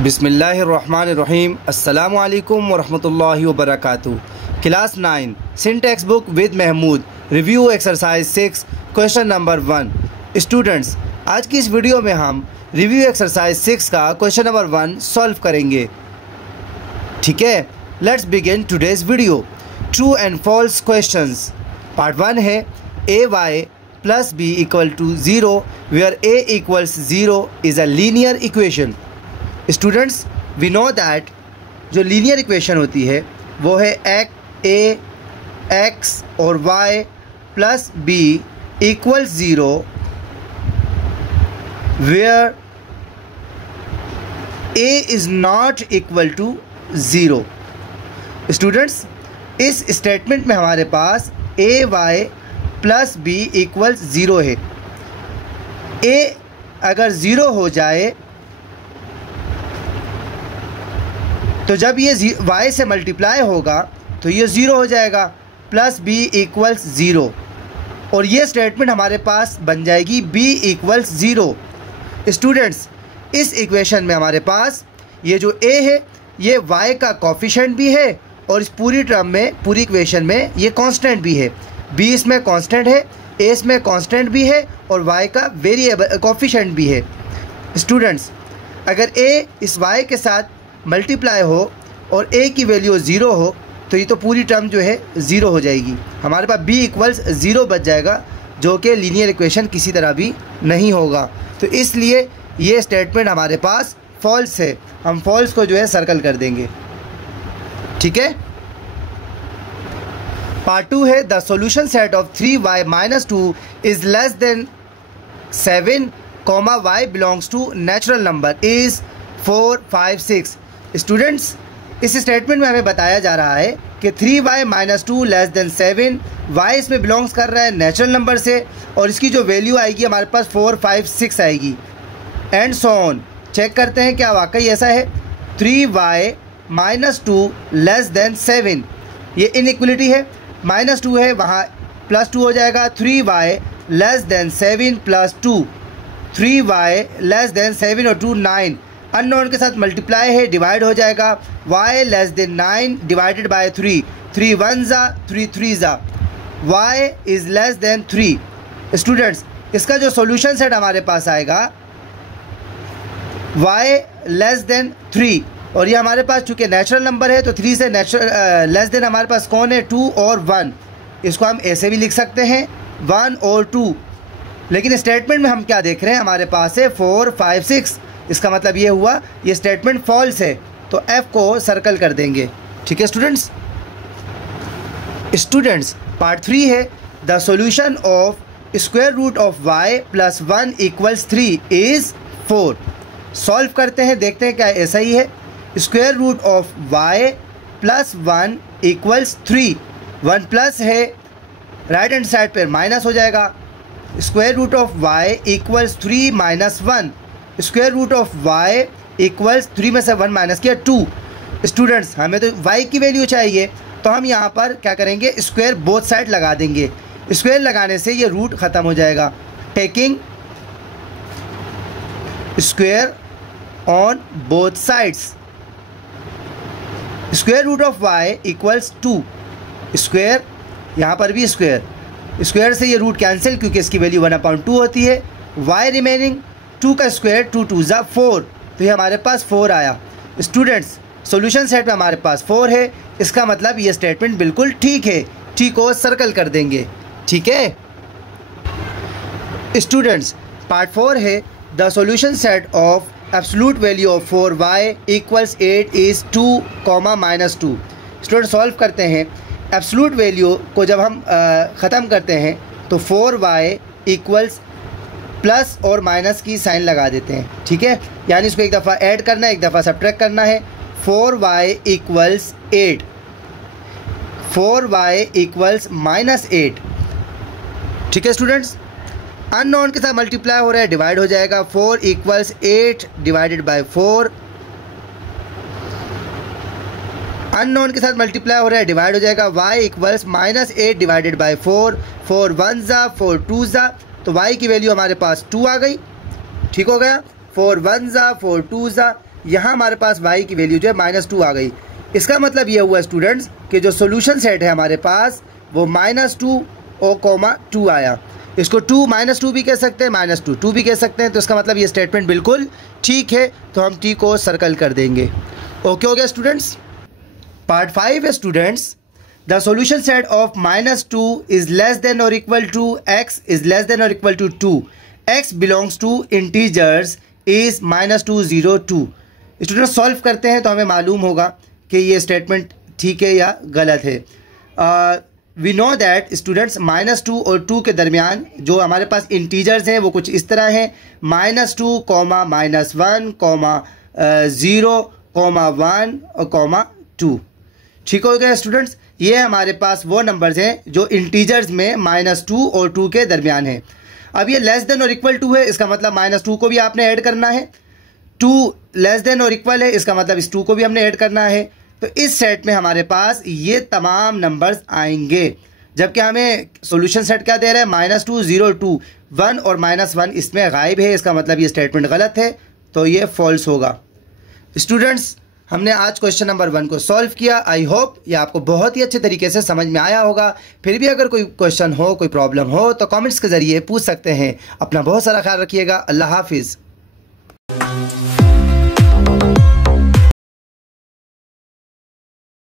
बिस्मिल्लाहिर्रहमानिर्रहीम। अस्सलामु अलैकुम वरहमतुल्लाहि वबरकातुहू। Class 9 syntax book with Mahmood review exercise 6 question number 1। Students, आज की इस वीडियो में हम रिव्यू एक्सरसाइज 6 का क्वेश्चन नंबर 1 सॉल्व करेंगे। ठीक है, let's begin today's video. True and false questions. Part 1 है a y plus b equal to 0 where a equals 0 is a linear equation. Students, we know that जो linear equation होती है वो है a x और y plus b equals 0 where a is not equal to 0। Students, इस statement में हमारे पास a y plus b equals 0 है। ए अगर 0 हो जाए तो जब ये y से मल्टीप्लाई होगा तो ये 0 हो जाएगा, प्लस b इक्वल्स 0, और ये स्टेटमेंट हमारे पास बन जाएगी b इक्वल्स 0। स्टूडेंट्स, इस इक्वेशन में हमारे पास ये जो a है ये y का कोफिशिएंट भी है और इस पूरी टर्म में, पूरी इक्वेशन में ये कांस्टेंट भी है। b इसमें कांस्टेंट है, a इसमें कांस्टेंट भी है और y का वेरिएबल कोफिशिएंट भी है। स्टूडेंट्स, अगर a इस y के साथ मल्टीप्लाई हो और a की वैल्यू 0 हो तो ये तो पूरी टर्म जो है 0 हो जाएगी। हमारे पास b इक्वल्स 0 बच जाएगा, जो कि लीनियर इक्वेशन किसी तरह भी नहीं होगा। तो इसलिए ये स्टेटमेंट हमारे पास फॉल्स है। हम फॉल्स को जो है सर्कल कर देंगे। ठीक है। पार्ट 2 है the solution set of 3y minus 2 is less than 7, y belongs to natural number is 4, 5, 6। Students, इस स्टेटमेंट में हमें बताया जा रहा है कि 3y minus 2 less than 7, y इसमें बिलोंग्स कर रहा है नेचुरल नंबर से और इसकी जो वैल्यू आएगी हमारे पास 4, 5, 6 आएगी, एंड सो ऑन। चेक करते हैं क्या वाकई ऐसा है। 3y माइनस 2 लेस देन 7, ये इनइक्वलिटी है, माइनस 2 है वहाँ प्लस 2 हो जाएगा। 3y less than 7 plus 2, 3y less than 7 और 2 9, अननोन के साथ मल्टीप्लाई है, डिवाइड हो जाएगा। y less than 9 divided by 3, 3 1 ज़ा 3 3 ज़ा, y is less than 3। Students, इसका जो सॉल्यूशन सेट हमारे पास आएगा y लेस देन 3, और ये हमारे पास चूँकि नेचुरल नंबर है तो 3 से नेचुरल लेस देन हमारे पास कौन है, 2 और 1। इसको हम ऐसे भी लिख सकते हैं 1 और 2, लेकिन स्टेटमेंट में हम क्या देख रहे हैं, हमारे पास है 4, 5, 6। इसका मतलब ये हुआ ये स्टेटमेंट फॉल्स है, तो F को सर्कल कर देंगे। ठीक है स्टूडेंट्स। स्टूडेंट्स, पार्ट 3 है the solution of square root of y plus 1 equals 3 is 4। Solve करते हैं, देखते हैं क्या ऐसा ही है। Square root of y plus 1 equals 3, 1 plus है, राइट हैंड साइड पर माइनस हो जाएगा। Square root of y equals 3 minus 1, square root of y equals 3 में से 1 माइनस किया 2। स्टूडेंट्स, हमें तो y की वैल्यू चाहिए, तो हम यहाँ पर क्या करेंगे, स्क्वायर बोथ साइड लगा देंगे। स्क्वायर लगाने से ये रूट ख़त्म हो जाएगा। Taking square on both sides, square root of y equals 2, square यहाँ पर भी स्क्वायर, स्क्वायर से ये रूट कैंसिल क्योंकि इसकी वैल्यू 1/2 होती है। y रिमेनिंग 2 का स्क्वायर 2 2 ज़ा 4, तो ये हमारे पास 4 आया। स्टूडेंट्स, सॉल्यूशन सेट में हमारे पास 4 है, इसका मतलब ये स्टेटमेंट बिल्कुल ठीक है। ठीक को सर्कल कर देंगे। ठीक है स्टूडेंट्स, पार्ट 4 है the solution set of absolute value of 4y equals 8 is 2, -2। Student, solve करते हैं। एब्सोल्यूट वैल्यू को जब हम ख़त्म करते हैं तो 4y इक्वल्स प्लस और माइनस की साइन लगा देते हैं। ठीक है, यानी इसको एक दफ़ा ऐड करना है, एक दफ़ा सब्ट्रैक्ट करना है। 4y equals 8, 4y equals -8। ठीक है स्टूडेंट्स, अननोन के साथ मल्टीप्लाई हो रहा है, डिवाइड हो जाएगा। 4 इक्वल्स 8 डिवाइडेड बाय 4, अननोन के साथ मल्टीप्लाई हो रहा है, डिवाइड हो जाएगा। y इक्वल्स -8 डिवाइडेड बाय 4, 4 1 ज़ा 4 2 ज़ा, तो y की वैल्यू हमारे पास 2 आ गई। ठीक हो गया। 4 1 ज़ा 4 2 ज़ा, यहाँ हमारे पास y की वैल्यू जो है -2 आ गई। इसका मतलब ये हुआ स्टूडेंट्स कि जो सोल्यूशन सेट है हमारे पास वो -2 और 2 आया। इसको 2 -2 भी कह सकते हैं, -2 भी कह सकते हैं। तो इसका मतलब ये स्टेटमेंट बिल्कुल ठीक है, तो हम टी को सर्कल कर देंगे। ओके हो गया स्टूडेंट्स। पार्ट 5 है students, the solution set of -2 is less than और equal to x is less than और equal to 2, x belongs to integers is -2 0 2। Student solve करते हैं तो हमें मालूम होगा कि ये स्टेटमेंट ठीक है या गलत है। वी नो दैट स्टूडेंट्स -2 और 2 के दरमियान जो हमारे पास इंटीजर्स हैं वो कुछ इस तरह हैं, -2, -1, -0, -1 और -2। ठीक हो गया स्टूडेंट्स। ये हमारे पास वो नंबर्स हैं जो इंटीजर्स में -2 और 2 के दरमियान हैं। अब ये लेस देन और इक्वल टू है, इसका मतलब -2 को भी आपने ऐड करना है। 2 लेस देन और इक्वल है, इसका मतलब इस 2 को भी हमने ऐड करना है। तो इस सेट में हमारे पास ये तमाम नंबर्स आएंगे, जबकि हमें सॉल्यूशन सेट क्या दे रहा है, -2 0 2 1 और -1 इसमें गायब है। इसका मतलब ये स्टेटमेंट गलत है, तो ये फॉल्स होगा। स्टूडेंट्स हमने आज क्वेश्चन नंबर 1 को सॉल्व किया। आई होप ये आपको बहुत ही अच्छे तरीके से समझ में आया होगा। फिर भी अगर कोई क्वेश्चन हो, कोई प्रॉब्लम हो तो कमेंट्स के ज़रिए पूछ सकते हैं। अपना बहुत सारा ख्याल रखिएगा। अल्लाह हाफिज़।